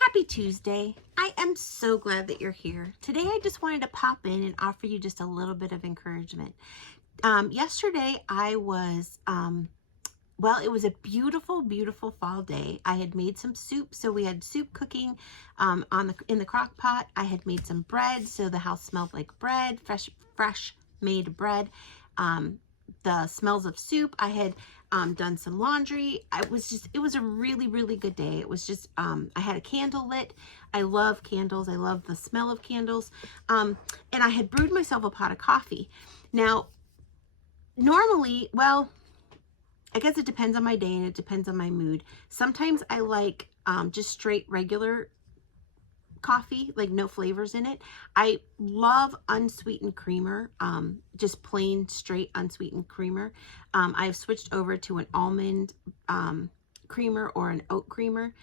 Happy Tuesday. I am so glad that you're here. Today I just wanted to pop in and offer you just a little bit of encouragement. Yesterday I was, well, it was a beautiful, beautiful fall day. I had made some soup, so we had soup cooking in the crock pot. I had made some bread, so the house smelled like bread, fresh made bread. The smells of soup. I had done some laundry. It was a really, really good day. It was just, I had a candle lit. I love candles. I love the smell of candles. And I had brewed myself a pot of coffee. Now, normally, well, I guess it depends on my day and it depends on my mood. Sometimes I like just straight regular coffee, like no flavors in it. I love unsweetened creamer, just plain straight unsweetened creamer. I've switched over to an almond creamer or an oat creamer.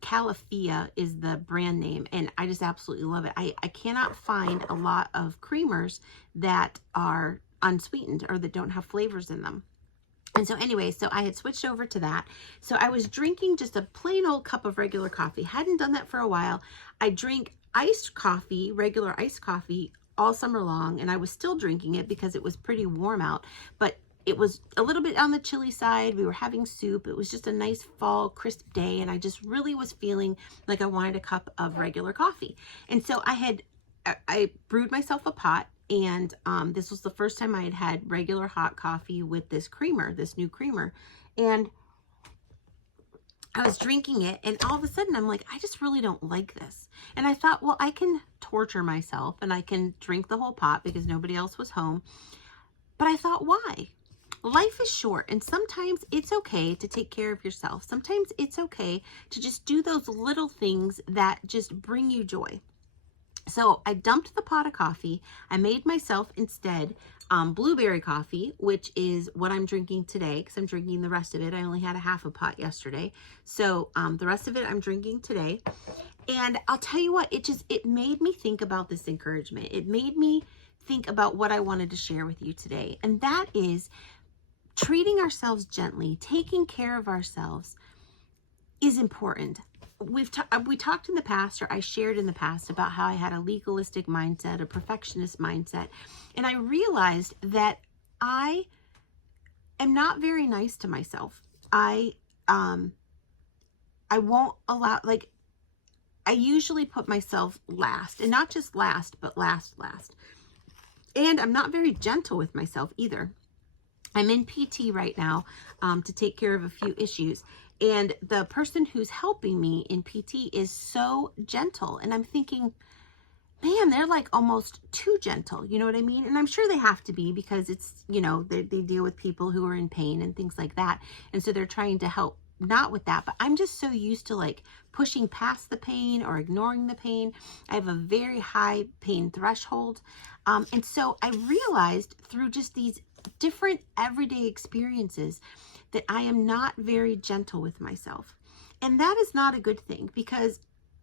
Califia is the brand name, and I just absolutely love it. I cannot find a lot of creamers that are unsweetened or that don't have flavors in them. And so anyway, so I had switched over to that. So I was drinking just a plain old cup of regular coffee. Hadn't done that for a while. I drink iced coffee, regular iced coffee, all summer long, and I was still drinking it because it was pretty warm out, but it was a little bit on the chilly side. We were having soup. It was just a nice fall, crisp day, and I just really was feeling like I wanted a cup of regular coffee. And so I brewed myself a pot. And this was the first time I had had regular hot coffee with this creamer, this new creamer. And I was drinking it, and all of a sudden I'm like, I just really don't like this. And I thought, well, I can torture myself and I can drink the whole pot because nobody else was home. But I thought, why? Life is short, and sometimes it's okay to take care of yourself. Sometimes it's okay to just do those little things that just bring you joy. So I dumped the pot of coffee. I made myself instead blueberry coffee, which is what I'm drinking today because I'm drinking the rest of it. I only had a half a pot yesterday. So the rest of it I'm drinking today. And I'll tell you what, it made me think about this encouragement. It made me think about what I wanted to share with you today. And that is treating ourselves gently, taking care of ourselves is important. We talked in the past, or I shared in the past, about how I had a legalistic mindset, a perfectionist mindset, and I realized that I am not very nice to myself. I won't allow, like, I usually put myself last, and not just last, but last. And I'm not very gentle with myself either. I'm in PT right now to take care of a few issues. And the person who's helping me in PT is so gentle. And I'm thinking, man, they're like almost too gentle. You know what I mean? And I'm sure they have to be because it's, you know, they deal with people who are in pain and things like that. And so they're trying to help not with that. But I'm just so used to like pushing past the pain or ignoring the pain. I have a very high pain threshold. And so I realized through just these different everyday experiences that I am not very gentle with myself. And that is not a good thing, because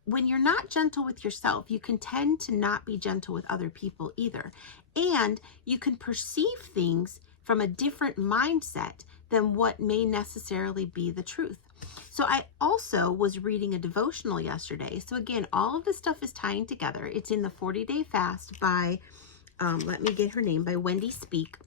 when you're not gentle with yourself, you can tend to not be gentle with other people either. And you can perceive things from a different mindset than what may necessarily be the truth. So I also was reading a devotional yesterday. So again, all of this stuff is tying together. It's in the 40-Day Fast by, let me get her name, by Wendy Speake.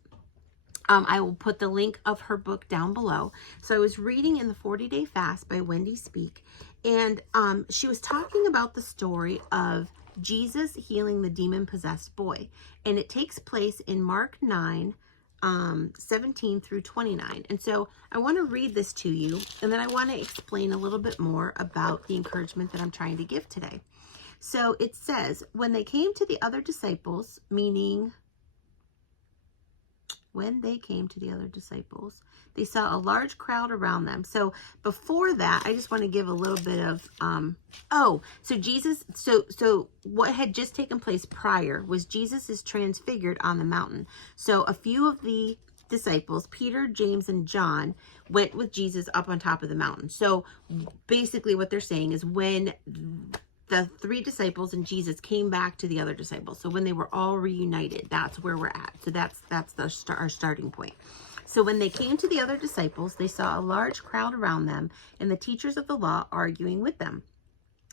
I will put the link of her book down below. So I was reading in the 40-Day Fast by Wendy Speake, and she was talking about the story of Jesus healing the demon-possessed boy. And it takes place in Mark 9, 17 through 29. And so I want to read this to you, and then I want to explain a little bit more about the encouragement that I'm trying to give today. So it says, when they came to the other disciples, meaning when they came to the other disciples, they saw a large crowd around them. So before that, I just want to give a little bit of, so what had just taken place prior was Jesus is transfigured on the mountain. So a few of the disciples, Peter, James, and John, went with Jesus up on top of the mountain. So basically what they're saying is when the three disciples and Jesus came back to the other disciples. So when they were all reunited, that's where we're at. So that's our starting point. So when they came to the other disciples, they saw a large crowd around them and the teachers of the law arguing with them.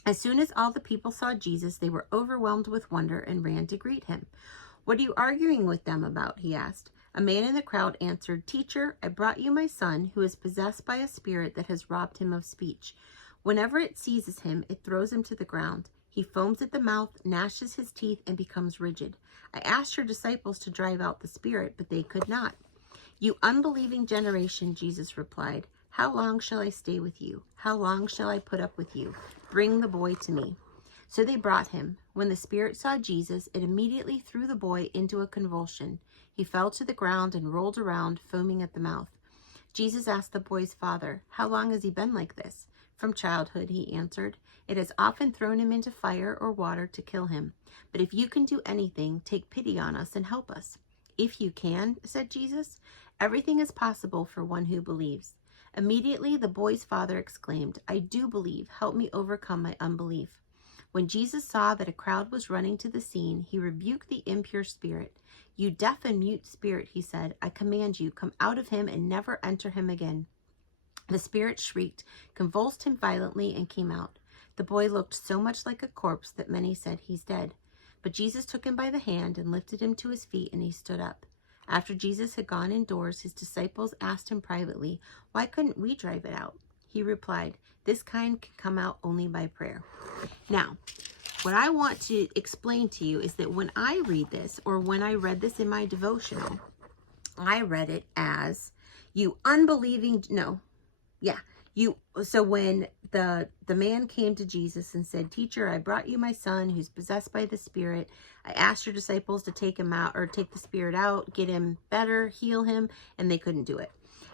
As soon as all the people saw Jesus, they were overwhelmed with wonder and ran to greet him. "What are you arguing with them about?" he asked. A man in the crowd answered, "Teacher, I brought you my son, who is possessed by a spirit that has robbed him of speech. Whenever it seizes him, it throws him to the ground. He foams at the mouth, gnashes his teeth, and becomes rigid. I asked your disciples to drive out the spirit, but they could not." "You unbelieving generation," Jesus replied, "how long shall I stay with you? How long shall I put up with you? Bring the boy to me." So they brought him. When the spirit saw Jesus, it immediately threw the boy into a convulsion. He fell to the ground and rolled around, foaming at the mouth. Jesus asked the boy's father, "How long has he been like this?" "From childhood," he answered. "It has often thrown him into fire or water to kill him. But if you can do anything, take pity on us and help us." "If you can," said Jesus, "everything is possible for one who believes." Immediately the boy's father exclaimed, "I do believe. Help me overcome my unbelief." When Jesus saw that a crowd was running to the scene, he rebuked the impure spirit. "You deaf and mute spirit," he said, "I command you, come out of him and never enter him again." The spirit shrieked, convulsed him violently, and came out. The boy looked so much like a corpse that many said, "He's dead." But Jesus took him by the hand and lifted him to his feet, and he stood up. After Jesus had gone indoors, his disciples asked him privately, "Why couldn't we drive it out?" He replied, "This kind can come out only by prayer." Now, what I want to explain to you is that when I read this, or when I read this in my devotional, I read it as, "You unbelieving," no, yeah, so when the man came to Jesus and said, "Teacher, I brought you my son who's possessed by the spirit. I asked your disciples to take him out, or take the spirit out, get him better, heal him, and they couldn't do it."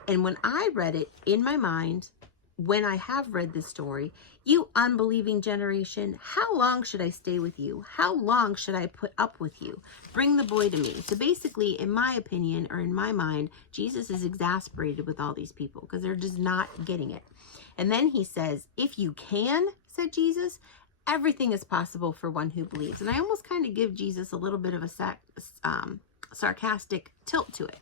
And when I read it in my mind, when I have read this story, "You unbelieving generation, how long should I stay with you? How long should I put up with you? Bring the boy to me." So basically, in my opinion, or in my mind, Jesus is exasperated with all these people because they're just not getting it. And then he says, "If you can," said Jesus, "everything is possible for one who believes." And I almost kind of give Jesus a little bit of a sarcastic tilt to it.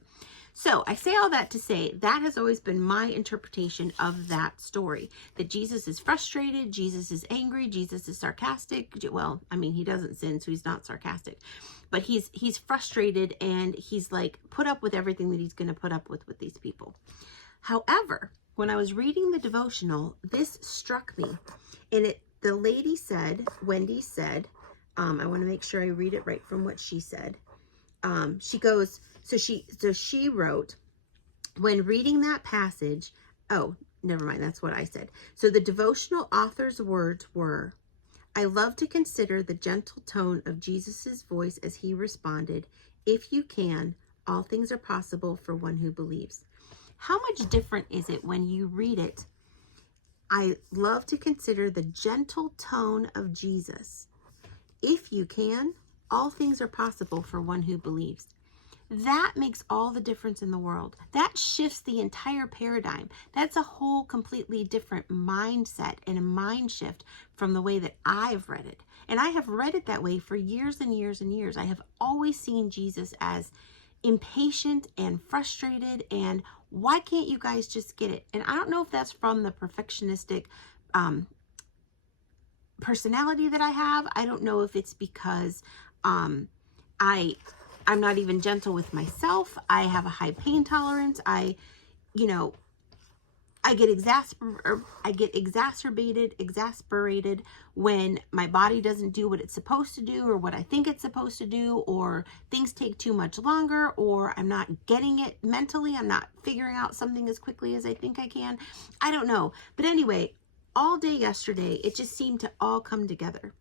So I say all that to say that has always been my interpretation of that story, that Jesus is frustrated, Jesus is angry, Jesus is sarcastic. Well, I mean, he doesn't sin, so he's not sarcastic, but he's frustrated, and he's like put up with everything that he's going to put up with these people. However, when I was reading the devotional, this struck me, and the lady said, Wendy said, I want to make sure I read it right from what she said. She goes, so she wrote, when reading that passage, oh, never mind, that's what I said. So the devotional author's words were, "I love to consider the gentle tone of Jesus's voice as he responded, 'If you can, all things are possible for one who believes.'" How much different is it when you read it? "I love to consider the gentle tone of Jesus. If you can, all things are possible for one who believes." That makes all the difference in the world. That shifts the entire paradigm. That's a whole completely different mindset and a mind shift from the way that I've read it. And I have read it that way for years and years and years. I have always seen Jesus as impatient and frustrated, and why can't you guys just get it? And I don't know if that's from the perfectionistic personality that I have. I don't know if it's because I'm not even gentle with myself. I have a high pain tolerance. I get exasperated when my body doesn't do what it's supposed to do, or what I think it's supposed to do, or things take too much longer, or I'm not getting it mentally. I'm not figuring out something as quickly as I think I can. I don't know. But anyway, all day yesterday, it just seemed to all come together.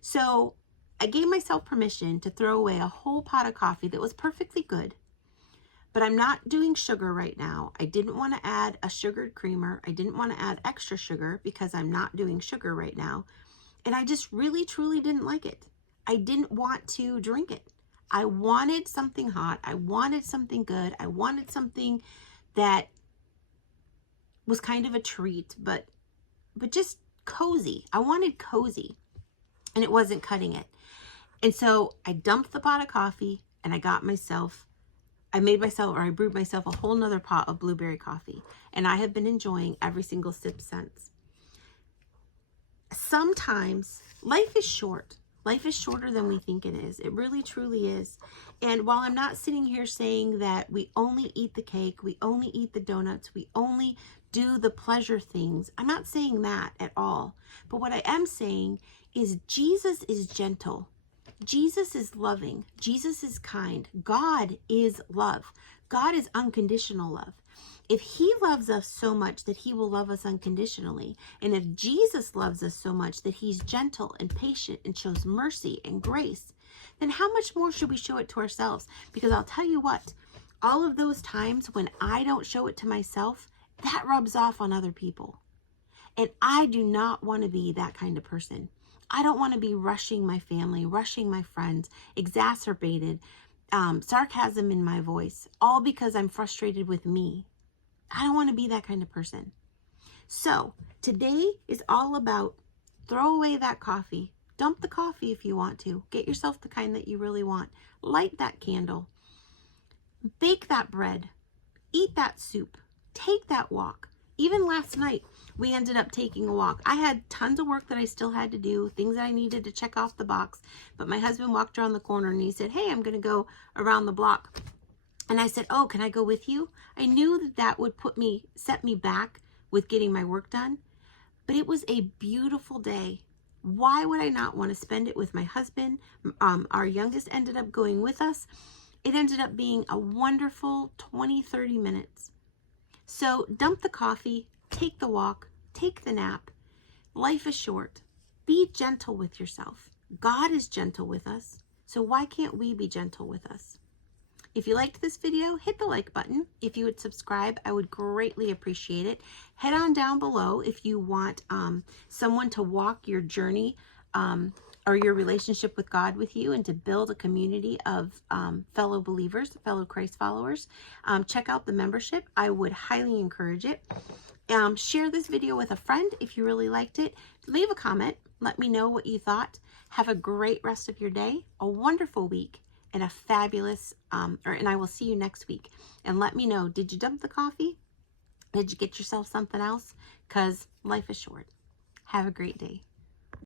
So I gave myself permission to throw away a whole pot of coffee that was perfectly good, but I'm not doing sugar right now. I didn't want to add a sugared creamer. I didn't want to add extra sugar because I'm not doing sugar right now. And I just really, truly didn't like it. I didn't want to drink it. I wanted something hot. I wanted something good. I wanted something that was kind of a treat, but just cozy. I wanted cozy, and it wasn't cutting it. And so I dumped the pot of coffee, and I brewed myself a whole nother pot of blueberry coffee. And I have been enjoying every single sip since. sometimes life is short. Life is shorter than we think it is. It really, truly is. And while I'm not sitting here saying that we only eat the cake, we only eat the donuts, we only do the pleasure things, I'm not saying that at all. But what I am saying is Jesus is gentle. Jesus is loving. Jesus is kind. God is love. God is unconditional love. If he loves us so much that he will love us unconditionally, and if Jesus loves us so much that he's gentle and patient and shows mercy and grace, then how much more should we show it to ourselves? Because I'll tell you what, all of those times when I don't show it to myself, that rubs off on other people. And I do not want to be that kind of person. I don't want to be rushing my family, rushing my friends, exacerbated, sarcasm in my voice, all because I'm frustrated with me. I don't want to be that kind of person. So today is all about throw away that coffee. Dump the coffee if you want to. Get yourself the kind that you really want. Light that candle. Bake that bread. Eat that soup. Take that walk. Even last night, we ended up taking a walk. I had tons of work that I still had to do, things that I needed to check off the box. But my husband walked around the corner and he said, hey, I'm going to go around the block. And I said, oh, can I go with you? I knew that that would set me back with getting my work done. But it was a beautiful day. Why would I not want to spend it with my husband? Our youngest ended up going with us. It ended up being a wonderful 20-30 minutes. So dump the coffee, take the walk, take the nap. Life is short. Be gentle with yourself. God is gentle with us. So why can't we be gentle with us? If you liked this video, hit the like button. If you would subscribe, I would greatly appreciate it. Head on down below if you want someone to walk your journey or your relationship with God with you and to build a community of fellow believers, fellow Christ followers. Check out the membership. I would highly encourage it. Share this video with a friend if you really liked it. Leave a comment. Let me know what you thought. Have a great rest of your day, a wonderful week, and a fabulous, and I will see you next week. And let me know, did you dump the coffee? Did you get yourself something else? Because life is short. Have a great day.